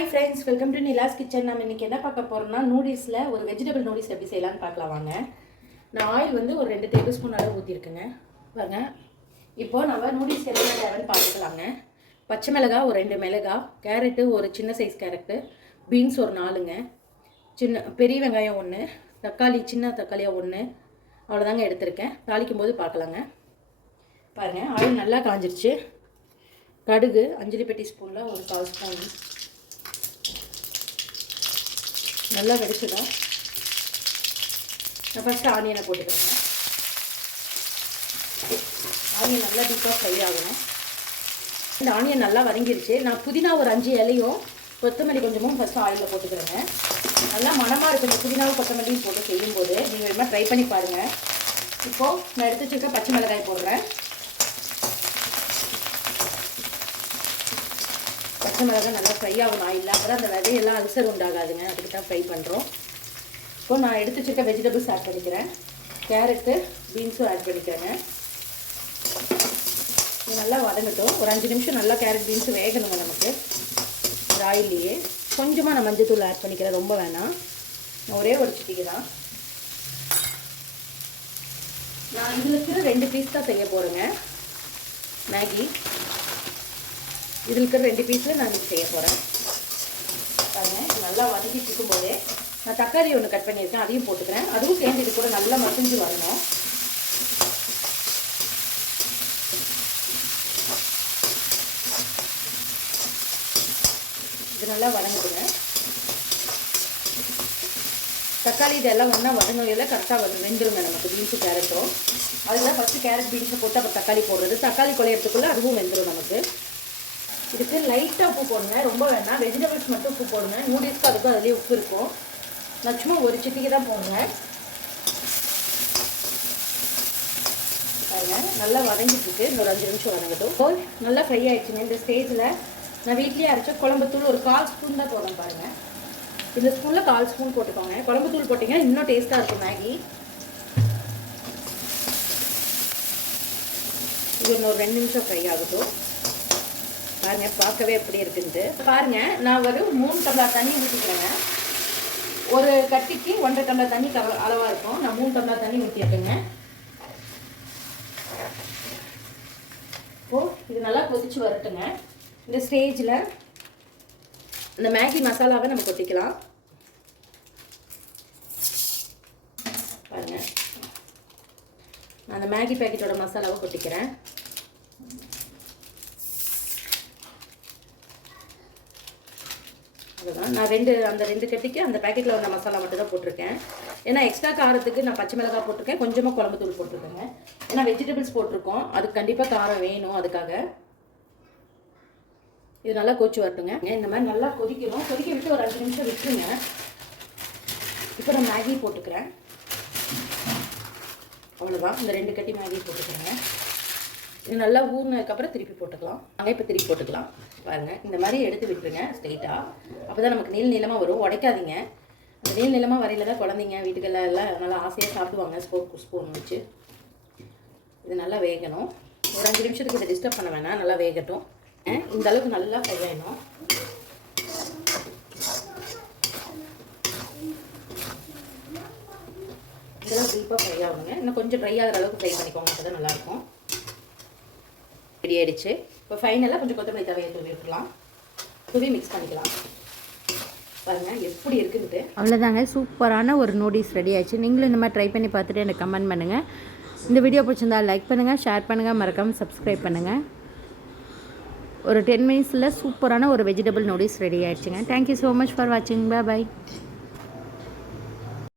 Hi friends welcome to Nila's kitchen நம்ம இன்னைக்கு என்ன பார்க்க போகிறோம்னா நூடுல்ஸில் ஒரு வெஜிடபிள் நூடுல்ஸ் எப்படி செய்யலான்னு பார்க்கலாம் வாங்க. நான் ஆயில் வந்து ஒரு ரெண்டு டேபிள் ஸ்பூன் அளவு ஊற்றிருக்குங்க பாருங்க. இப்போ நம்ம நூடுல்ஸ் என்ன தேவைன்னு பார்த்துக்கலாங்க. பச்சை மிளகா ஒரு ரெண்டு மிளகா கேரட்டு ஒரு சின்ன சைஸ் கேரட்டு பீன்ஸ் ஒரு நாலுங்க. சின்ன பெரிய வெங்காயம் ஒன்று தக்காளி சின்ன தக்காளியாக ஒன்று அவ்வளோதாங்க எடுத்திருக்கேன். தாளிக்கும் போது பார்க்கலாங்க. பாருங்கள் ஆயில் நல்லா காஞ்சிருச்சு. கடுகு அஞ்சலி பெட்டி ஸ்பூனில் ஒரு கால் ஸ்பூன் நல்லா வெடிச்சிடும். நான் ஃபஸ்ட்டு ஆனியனை போட்டுக்கிறேங்க. ஆனியன் நல்லா டீப்பாக ஃப்ரை ஆகணும். இந்த ஆனியன் நல்லா வதங்கிருச்சு. நான் புதினா ஒரு அஞ்சு இலையும் கொத்தமல்லி கொஞ்சமும் ஃபஸ்ட்டு ஆயிலில் போட்டுக்கிறேங்க. நல்லா மனமாக இருக்கும். இந்த புதினாவும் கொத்தமல்லியும் போட்டு செய்யும்போது நீங்கள் வேணுமா ட்ரை பண்ணி பாருங்கள் இப்போது நான் எடுத்து வச்சுருக்க பச்சை மிளகாய் போடுறேன். பச்சை மிளகாய் நல்லா ஃப்ரை ஆகணும். ஆயில் அப்புறம் அந்த விதையெல்லாம் அல்சர் உண்டாகாதுங்க. அதுக்கு தான் ஃப்ரை பண்ணுறோம் இப்போ நான் எடுத்து வச்சுருக்க வெஜிடபிள்ஸ் ஆட் பண்ணிக்கிறேன். கேரட்டு பீன்ஸும் ஆட் பண்ணிக்கிறேங்க நல்லா வதங்கட்டும். ஒரு அஞ்சு நிமிஷம் நல்லா கேரட் பீன்ஸும் வேகணுங்க நமக்கு. இந்த கொஞ்சமாக நான் மஞ்சத்தூள் ஆட் பண்ணிக்கிறேன். ரொம்ப வேணாம். நான் ஒரே ஒரு சிட்டிக்கு தான். நான் இதில் ரெண்டு பீஸ் தான் செய்ய போகிறேங்க மேகி. இதில் இருக்கிற ரெண்டு பீஸில் நான் இது செய்ய போகிறேன் பாருங்கள் நல்லா வதக்கிட்டு இருக்கும்போதே நான் தக்காளி ஒன்று கட் பண்ணியிருக்கேன் அதையும் போட்டுக்கிறேன். அதுவும் சேர்ந்து இது கூட நல்லா மசிஞ்சு வரணும். இது நல்லா வதங்குதுங்க தக்காளி இதெல்லாம் ஒன்றா வதங்கல கரெக்டாக வந்து வெந்துருங்க நமக்கு பீன்ஸு கேரட்டும் அதில் ஃபஸ்ட்டு கேரட் பீன்ஸை போட்டு அப்புறம் தக்காளி போடுறது. தக்காளி குழையறதுக்குள்ளே அதுவும் வெந்துடும் நமக்கு. இதுக்கு லைட்டாக உப்பு போடுங்க. ரொம்ப வேணாம் வெஜிடபிள்ஸ் மட்டும் உப்பு போடுங்க. நூடுல்ஸ்க்கு அதுக்கும் அதுலேயே உப்பு இருக்கும். நான் சும்மா ஒரு சிட்டிக்கு தான் போடுங்க பாருங்க. நல்லா வதங்கிட்டு இந்த ஒரு அஞ்சு நிமிஷம் வதங்கட்டும். இப்போ நல்லா ஃப்ரை ஆயிடுச்சுங்க. இந்த ஸ்டேஜில் நான் வீட்லேயே அரைச்ச குழம்புத்தூள் ஒரு கால் ஸ்பூன் தான் போடுறேன் பாருங்கள் இந்த ஸ்பூனில் கால் ஸ்பூன் போட்டுக்கோங்க. குழம்புத்தூள் போட்டிங்கன்னா இன்னும் டேஸ்ட்டாக இருக்கும் மேகி. இது இன்னொரு ரெண்டு நிமிஷம் ஃப்ரை ஆகட்டும். பாருங்க பார்க்கவே எப்படி இருக்குன்ட்டு. பாருங்க நான் ஒரு மூணு டம்ளர் தண்ணி ஊற்றிக்கிறேங்க ஒரு கட்டிக்கு ஒன்றரை டம்ளர் தண்ணி கவ அளவாக இருக்கும். நான் மூணு டம்ளர் தண்ணி ஊற்றிருக்கேங்க ஓ இது நல்லா கொதிச்சு வரட்டுங்க. இந்த ஸ்டேஜில் இந்த மேகி மசாலாவை நம்ம கொட்டிக்கலாம். பாருங்க. நான் அந்த மேகி பேக்கெட்டோட மசாலாவை கொட்டிக்கிறேன். அதுதான் நான் ரெண்டு அந்த ரெண்டு கட்டிக்கு அந்த பேக்கெட்டில் வந்த மசாலா மட்டும் தான் போட்டிருக்கேன். ஏன்னா எக்ஸ்ட்ரா காரத்துக்கு நான் பச்சை மிளகாய் போட்டிருக்கேன். கொஞ்சமாக குழம்பு தூள் போட்டிருக்கேங்க. ஏன்னா வெஜிடபிள்ஸ் போட்டிருக்கோம். அதுக்கு கண்டிப்பாக காரம் வேணும் அதுக்காக. இது நல்லா கொதிச்சு வரட்டுங்க. இந்த மாதிரி நல்லா கொதிக்கணும். கொதிக்க விட்டு ஒரு அஞ்சு நிமிஷம் விட்டுருங்க. இப்போ நான் மேகி போட்டுக்கிறேன். அவ்வளோதான் இந்த ரெண்டு கட்டி மேகி போட்டுக்கிறேங்க. இது நல்லா ஊறினதுக்கப்புறம் திருப்பி போட்டுக்கலாம். அங்கே இப்போ திருப்பி போட்டுக்கலாம். பாருங்கள் இந்த மாதிரி எடுத்து விட்டுருங்க ஸ்ட்ரெயிட்டாக அப்போ தான் நமக்கு நீள் நீளமாக வரும். உடைக்காதீங்க. அந்த நீள் நீளமாக வரையில தான் குழந்தைங்க வீட்டுக்கெல்லாம் எல்லாம் நல்லா ஆசையாக சாப்பிடுவாங்க. ஸ்போன் ஸ்பூன் வச்சு. இது நல்லா வேகணும். ஒரு அஞ்சு நிமிஷத்துக்கு இதை டிஸ்டர்ப் பண்ண வேணாம். நல்லா வேகட்டும். இந்த அளவுக்கு நல்லா ஃப்ரை இதெல்லாம் டீப்பாக ஃப்ரை ஆகுங்க. இன்னும் கொஞ்சம் ட்ரை ஆகிற அளவுக்கு ஃப்ரை பண்ணிக்கோங்க. அப்போ தான் நல்லாயிருக்கும். ரெடி ஆயிடுச்சு இப்போ ஃபைனலாக கொஞ்சம் கொத்தமல்லி தவையை தூவி விட்டுலாம் தூவி மிக்ஸ் பண்ணிக்கலாம். பாருங்கள் எப்படி இருக்குன்ட்டு அவ்வளோதாங்க சூப்பரான ஒரு நூடில்ஸ் ரெடி ஆயிடுச்சு. நீங்களும் இந்த மாதிரி ட்ரை பண்ணி பார்த்துட்டு எனக்கு கமெண்ட் பண்ணுங்கள் இந்த வீடியோ பிடிச்சிருந்தா லைக் பண்ணுங்கள் ஷேர் பண்ணுங்கள் மறக்காமல் சப்ஸ்கிரைப் பண்ணுங்கள் ஒரு டென் மினிட்ஸில் சூப்பரான ஒரு வெஜிடபிள் நூடில்ஸ் ரெடி ஆயிடுச்சுங்க. Thank you so much for வாட்சிங் பை பாய்